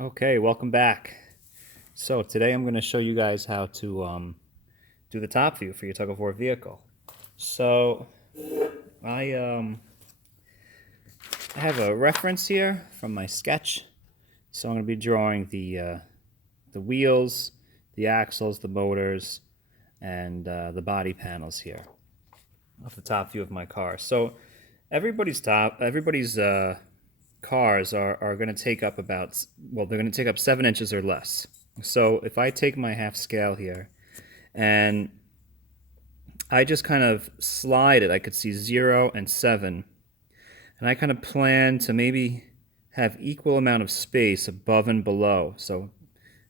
Okay, welcome back. So today I'm going to show you guys how to do the top view for your tug of war vehicle. So I have a reference here from my sketch. So I'm going to be drawing the wheels, the axles, the motors, and the body panels here of the top view of my car. So everybody's cars are going to take up they're going to take up 7 inches or less. So if I take my half scale here and I just kind of slide it, I could see 0 and 7, and I kind of plan to maybe have equal amount of space above and below. So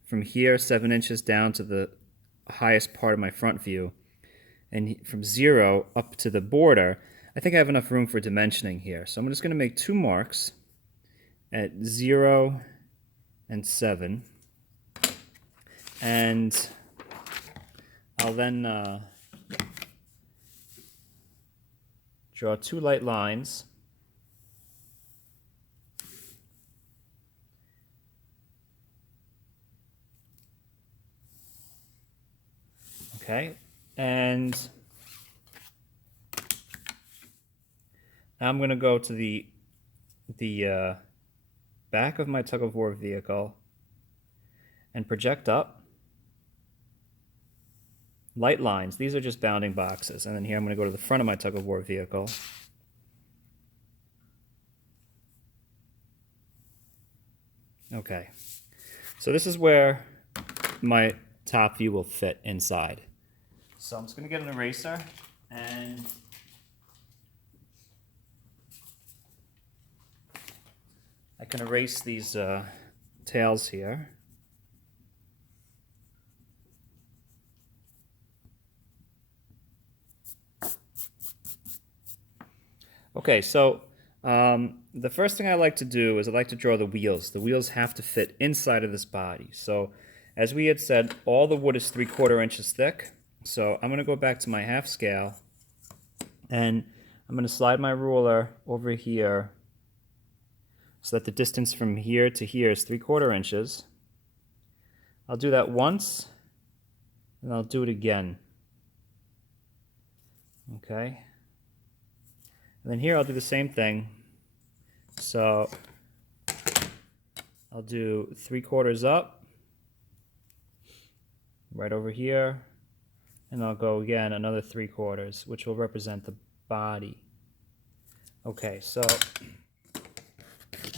from here, 7 inches down to the highest part of my front view, and from 0 up to the border, I think I have enough room for dimensioning here. So I'm just going to make 2 marks at 0 and 7, and I'll then draw 2 light lines. Okay, and now I'm going to go to the back of my tug of war vehicle and project up. Light lines, these are just bounding boxes. And then here I'm going to go to the front of my tug of war vehicle. Okay, so this is where my top view will fit inside. So I'm just going to get an eraser and I can erase these tails here. Okay, so the first thing I like to do is I like to draw the wheels. The wheels have to fit inside of this body. So as we had said, all the wood is 3/4 inches thick. So I'm going to go back to my half scale and I'm going to slide my ruler over here so that the distance from here to here is 3/4 inches. I'll do that once and I'll do it again. Okay. And then here I'll do the same thing. So I'll do 3/4 up, right over here, and I'll go again another 3/4, which will represent the body. Okay, so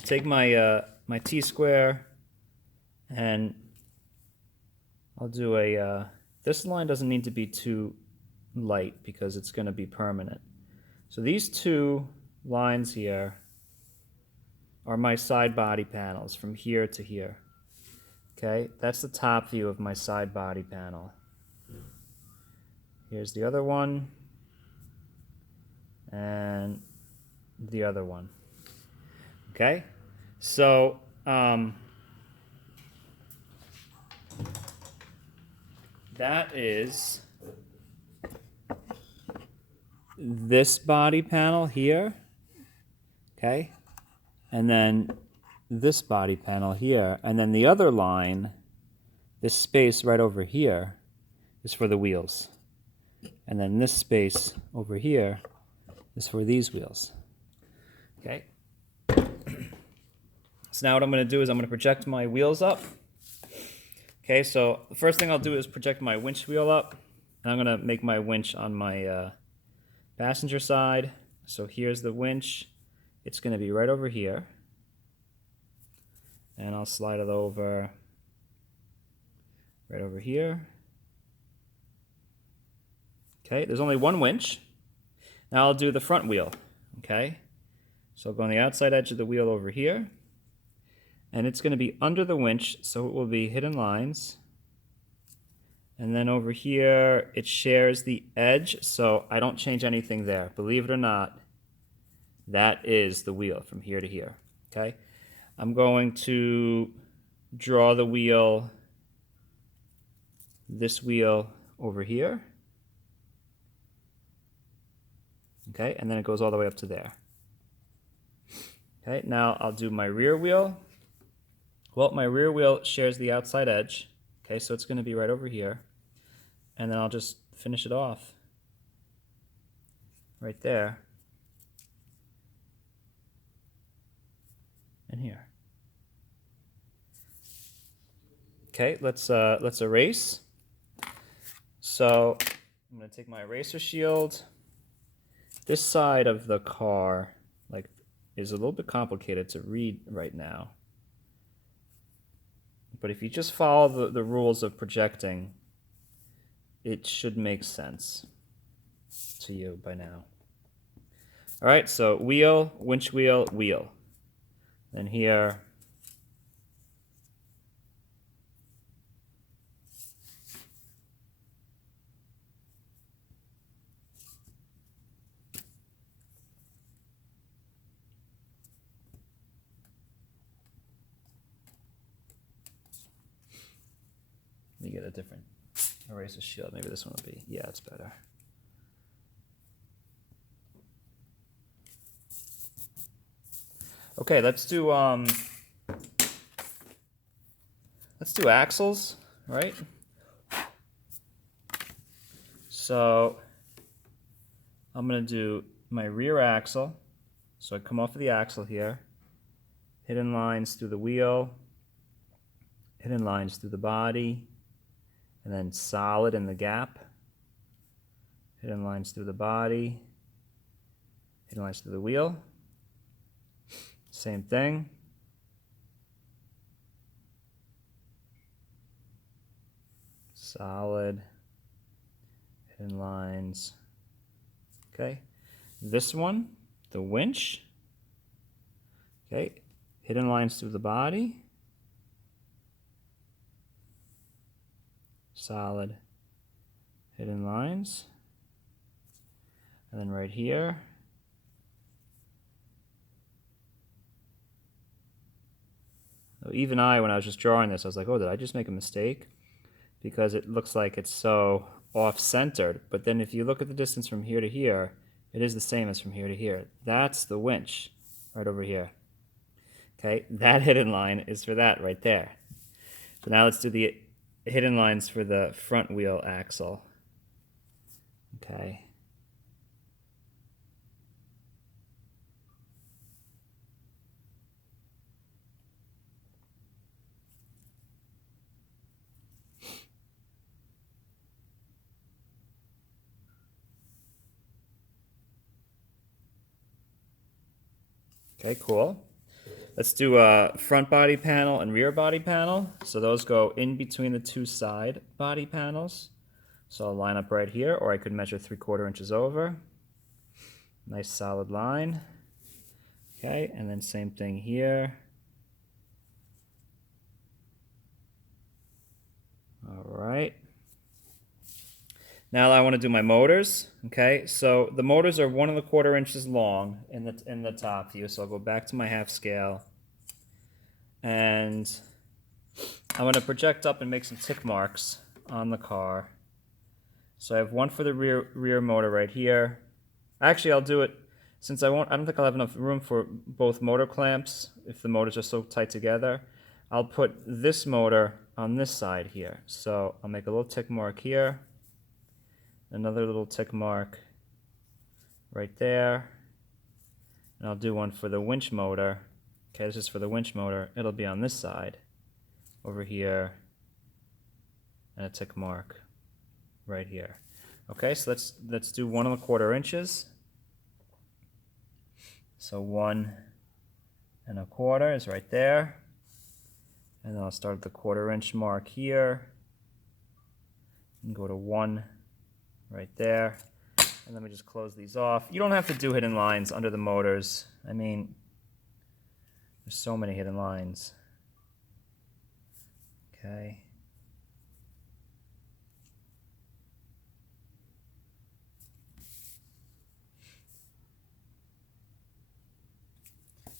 take my T-square, and I'll do this line doesn't need to be too light because it's going to be permanent. So these 2 lines here are my side body panels from here to here. Okay, that's the top view of my side body panel. Here's the other one, and the other one. Okay, so that is this body panel here. Okay, and then this body panel here, and then the other line, this space right over here, is for the wheels. And then this space over here is for these wheels. Okay. So now what I'm going to do is I'm going to project my wheels up. Okay, so the first thing I'll do is project my winch wheel up. And I'm going to make my winch on my passenger side. So here's the winch. It's going to be right over here. And I'll slide it over right over here. Okay, there's only one winch. Now I'll do the front wheel. Okay, so I'll go on the outside edge of the wheel over here. And it's going to be under the winch, so it will be hidden lines. And then over here, it shares the edge, so I don't change anything there. Believe it or not, that is the wheel from here to here. Okay, I'm going to draw the wheel, this wheel over here. Okay, and then it goes all the way up to there. Okay, now I'll do my rear wheel. Well, my rear wheel shares the outside edge. Okay, so it's going to be right over here. And then I'll just finish it off right there and here. Okay, let's erase. So I'm going to take my eraser shield. This side of the car is a little bit complicated to read right now. But if you just follow the rules of projecting, it should make sense to you by now. All right, so wheel, winch wheel, wheel. Then here, let me get a different eraser shield. Maybe this one will be, yeah, it's better. Okay, let's do axles, right? So I'm gonna do my rear axle. So I come off of the axle here, hidden lines through the wheel, hidden lines through the body, and then solid in the gap, hidden lines through the body, hidden lines through the wheel. Same thing. Solid, hidden lines. Okay. This one, the winch. Okay. Hidden lines through the body. Solid, hidden lines. And then right here, even when I was just drawing this, I was like, oh, did I just make a mistake? Because it looks like it's so off-centered. But then if you look at the distance from here to here, it is the same as from here to here. That's the winch right over here. Okay, that hidden line is for that right there. So now let's do the hidden lines for the front wheel axle. Okay. Okay, cool. Let's do a front body panel and rear body panel. So those go in between the two side body panels. So I'll line up right here, or I could measure 3/4 inches over. Nice solid line. Okay, and then same thing here. All right. Now I want to do my motors. Okay, so the motors are 1 1/4 inches long in the top view. So I'll go back to my half scale, and I'm going to project up and make some tick marks on the car. So I have one for the rear motor right here. Actually, I'll do it since I don't think I'll have enough room for both motor clamps if the motors are so tight together. I'll put this motor on this side here. So I'll make a little tick mark here. Another little tick mark right there. And I'll do one for the winch motor. Okay, this is for the winch motor. It'll be on this side over here. And a tick mark right here. Okay, so let's do 1 1/4 inches. So 1 1/4 is right there. And then I'll start at the 1/4 inch mark here. And go to 1 right there. And then we just close these off. You don't have to do hidden lines under the motors. I mean, there's so many hidden lines. Okay.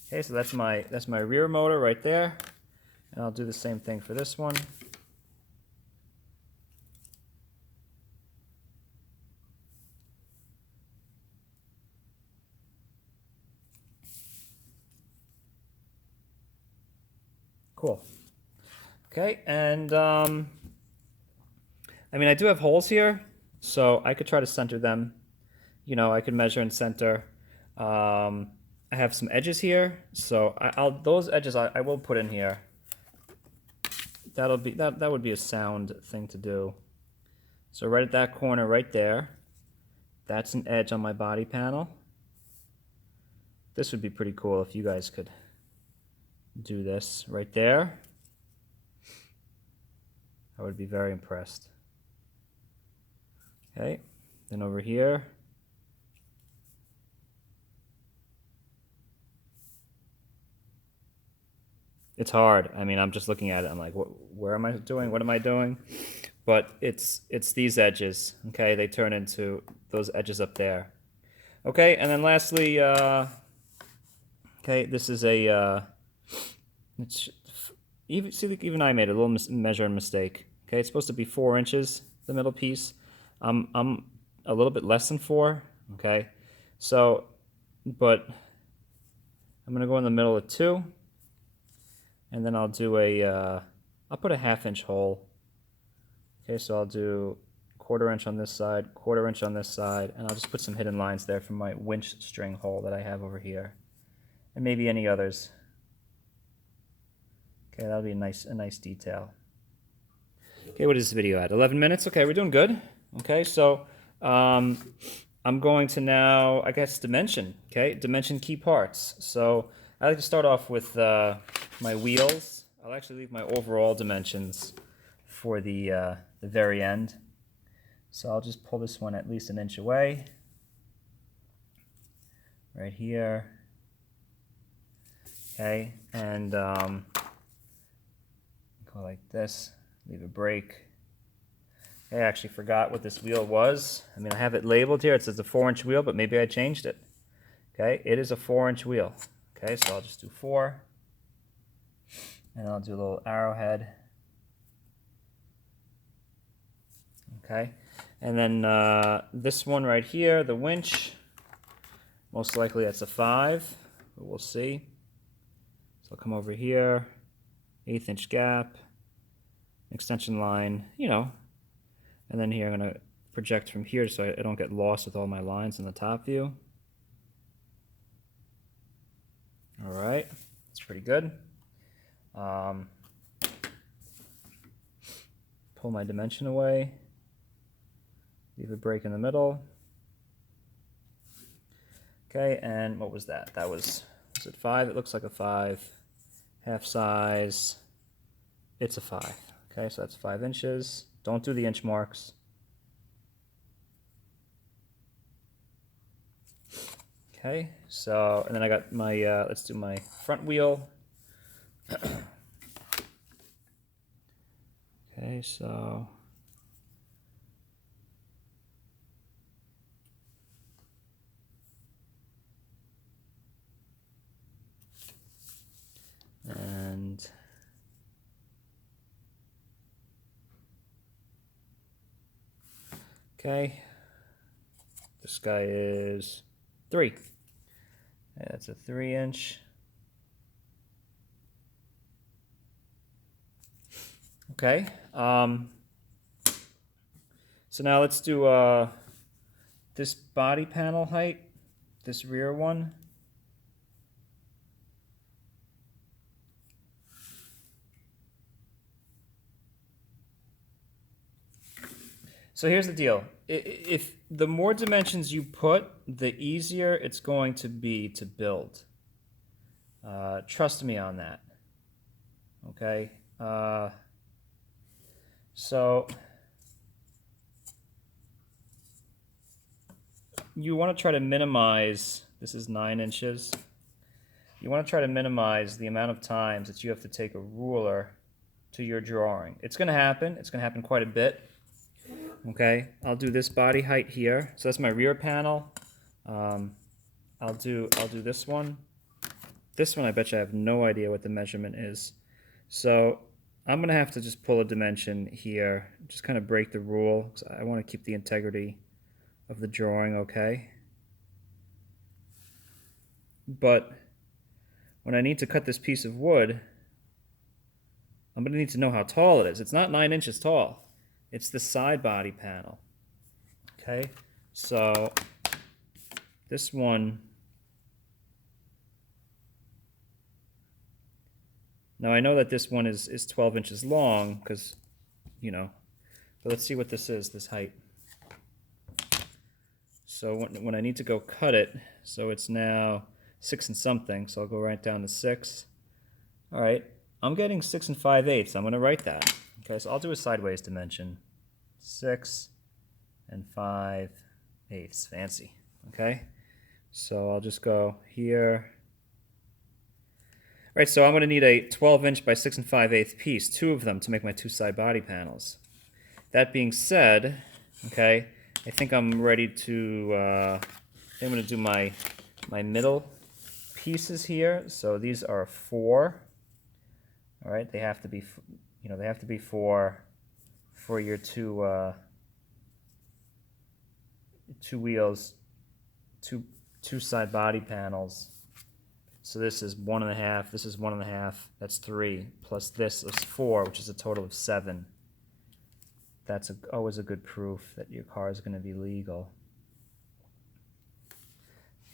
Okay, so that's my rear motor right there. And I'll do the same thing for this one. Cool. Okay, and I mean, I do have holes here, so I could try to center them. You know, I could measure and center. I have some edges here, so I'll those edges I will put in here. That would be a sound thing to do. So right at that corner right there, that's an edge on my body panel. This would be pretty cool if you guys could do this right there. I would be very impressed. Okay, then over here. It's hard. I mean, I'm just looking at it. I'm like, where am I doing? What am I doing? But it's these edges. Okay, they turn into those edges up there. Okay, and then lastly, okay, this is a. Even I made a little measuring mistake. Okay, it's supposed to be 4 inches, the middle piece. I'm a little bit less than 4. Okay, so, but I'm gonna go in the middle of 2, and then I'll do I'll put a 1/2 inch hole. Okay, so I'll do 1/4 inch on this side, 1/4 inch on this side, and I'll just put some hidden lines there from my winch string hole that I have over here, and maybe any others. Okay, that'll be a nice detail. Okay, what is this video at? 11 minutes? Okay, we're doing good. Okay, so I'm going to now, I guess, dimension. Okay, dimension key parts. So I like to start off with my wheels. I'll actually leave my overall dimensions for the very end. So I'll just pull this one at least 1 inch away. Right here. Okay, and go like this, leave a break. I actually forgot what this wheel was. I mean, I have it labeled here. It says a 4-inch wheel, but maybe I changed it. Okay, it is a 4-inch wheel. Okay, so I'll just do 4. And I'll do a little arrowhead. Okay, and then this one right here, the winch, most likely that's a 5, but we'll see. So I'll come over here, 1/8 inch gap, extension line, you know, and then here I'm going to project from here so I don't get lost with all my lines in the top view. All right, that's pretty good. Pull my dimension away, leave a break in the middle. Okay, and what was that? That was it 5? It looks like a 5. Half size, it's a 5. Okay, so that's 5 inches. Don't do the inch marks. Okay, so, and then I got my, let's do my front wheel. Okay, so. And okay, this guy is 3. Yeah, that's a 3-inch. Okay, so now let's do this body panel height, this rear one. So here's the deal. If the more dimensions you put, the easier it's going to be to build. Trust me on that. Okay? So you want to try to minimize, this is 9 inches. You want to try to minimize the amount of times that you have to take a ruler to your drawing. It's going to happen. It's going to happen quite a bit. Okay, I'll do this body height here. So that's my rear panel. I'll do this one. This one I bet you I have no idea what the measurement is. So I'm gonna have to just pull a dimension here, just kind of break the rule, 'cause I want to keep the integrity of the drawing, okay? But when I need to cut this piece of wood, I'm going to need to know how tall it is. It's not 9 inches tall. It's the side body panel. Okay, so this one, now I know that this one is 12 inches long because, you know, but let's see what this is, this height. So when I need to go cut it, so it's now 6 and something, so I'll go right down to 6. All right, I'm getting 6 and 5/8. I'm going to write that. Okay, so I'll do a sideways dimension. 6 and 5/8. Fancy. Okay, so I'll just go here. All right, so I'm going to need a 12-inch by 6 and 5/8 piece, 2 of them to make my 2 side body panels. That being said, okay, I think I'm ready to, I'm going to do my middle pieces here. So these are 4. All right, they have to be, you know, they have to be for your two wheels, two side body panels. So this is 1.5. This is 1.5. That's 3. Plus this is 4, which is a total of 7. That's always a good proof that your car is going to be legal.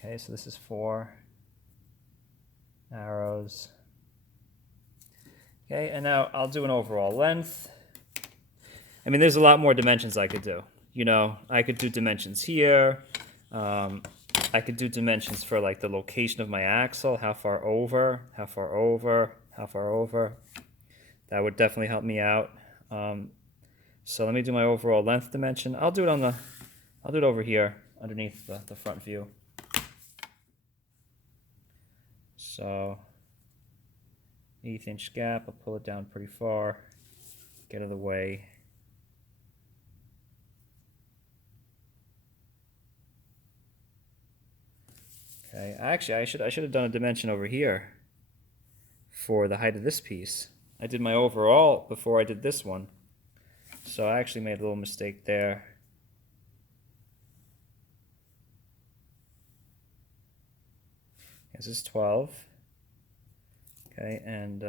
Okay, so this is 4 arrows. Okay, and now I'll do an overall length. I mean, there's a lot more dimensions I could do. You know, I could do dimensions here. I could do dimensions for like the location of my axle, how far over, how far over, how far over. That would definitely help me out. So let me do my overall length dimension. I'll do it over here underneath the front view. So 1/8 inch gap, I'll pull it down pretty far, get out of the way. Okay, actually I should have done a dimension over here for the height of this piece. I did my overall before I did this one. So I actually made a little mistake there. This is 12. Okay, and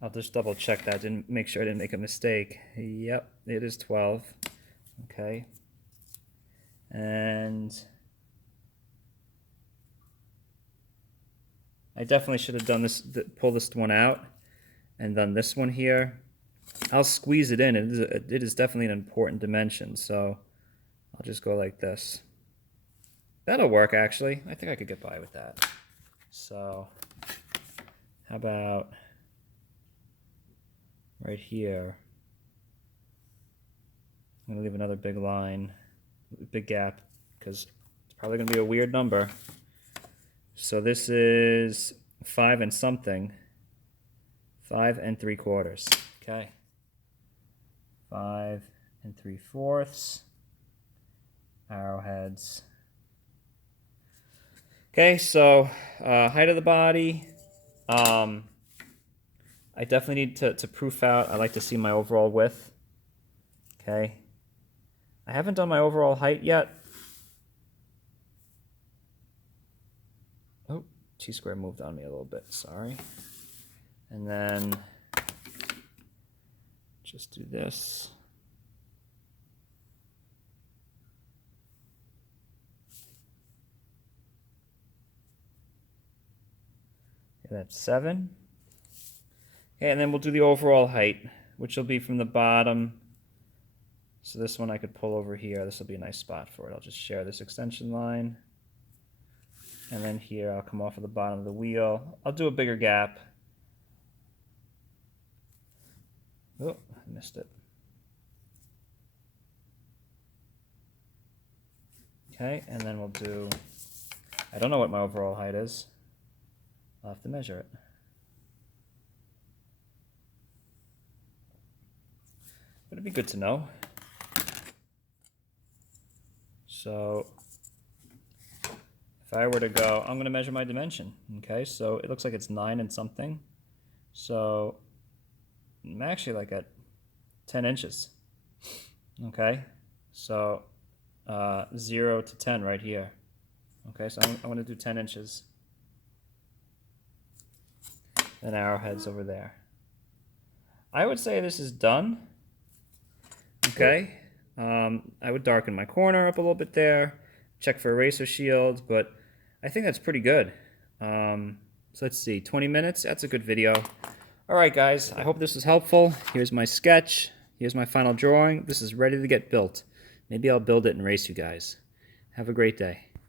I'll just double check that. Didn't make sure I didn't make a mistake. Yep, it is 12. Okay, and I definitely should have done this. Pull this one out, and done this one here. I'll squeeze it in. It is definitely an important dimension. So I'll just go like this. That'll work, actually. I think I could get by with that. So how about right here? I'm going to leave another big line, big gap, because it's probably going to be a weird number. So this is 5 and something. 5 3/4. Okay. 5 3/4. Arrowheads. Okay, so height of the body. I definitely need to proof out. I like to see my overall width. Okay. I haven't done my overall height yet. Oh, T-square moved on me a little bit. Sorry. And then just do this. Okay, that's 7. Okay, and then we'll do the overall height, which will be from the bottom. So this one I could pull over here. This will be a nice spot for it. I'll just share this extension line. And then here I'll come off of the bottom of the wheel. I'll do a bigger gap. Oh, I missed it. Okay, and then we'll do, I don't know what my overall height is. I'll have to measure it. But it'd be good to know. So if I were to go, I'm going to measure my dimension. Okay, so it looks like it's 9 and something. So I'm actually like at 10 inches. Okay, so 0 to 10 right here. Okay, so I'm going to do 10 inches. then arrowheads over there. I would say this is done. Okay. I would darken my corner up a little bit there, check for eraser shield, but I think that's pretty good. So let's see, 20 minutes, that's a good video. All right, guys, I hope this was helpful. Here's my sketch. Here's my final drawing. This is ready to get built. Maybe I'll build it and race you guys. Have a great day.